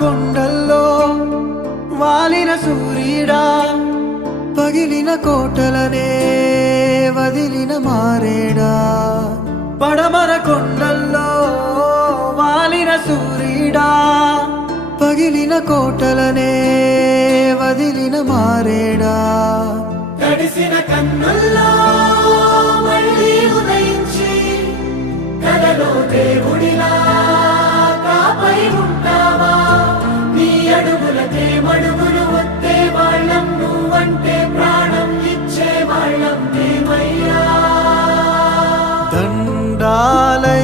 కొండల్లో వాలిన సూర్యుడా, పగిలిన కోటలనే వదిలిన మారేడా. పడమర కొండల్లో వాలిన సూర్యుడా, పగిలిన కోటలనే వదిలిన మారేడా. తడిసిన కన్నుల్లో మళ్ళీ ఉదయించి కలలో దేవుడిలా కాపై ఉంటావా. నీ అడుగులకే మడుగులు వస్తే వాళ్ళం, నువ్వంటే ప్రాణం ఇచ్చే వాళ్ళం ఏమయ్యా. దండాలయ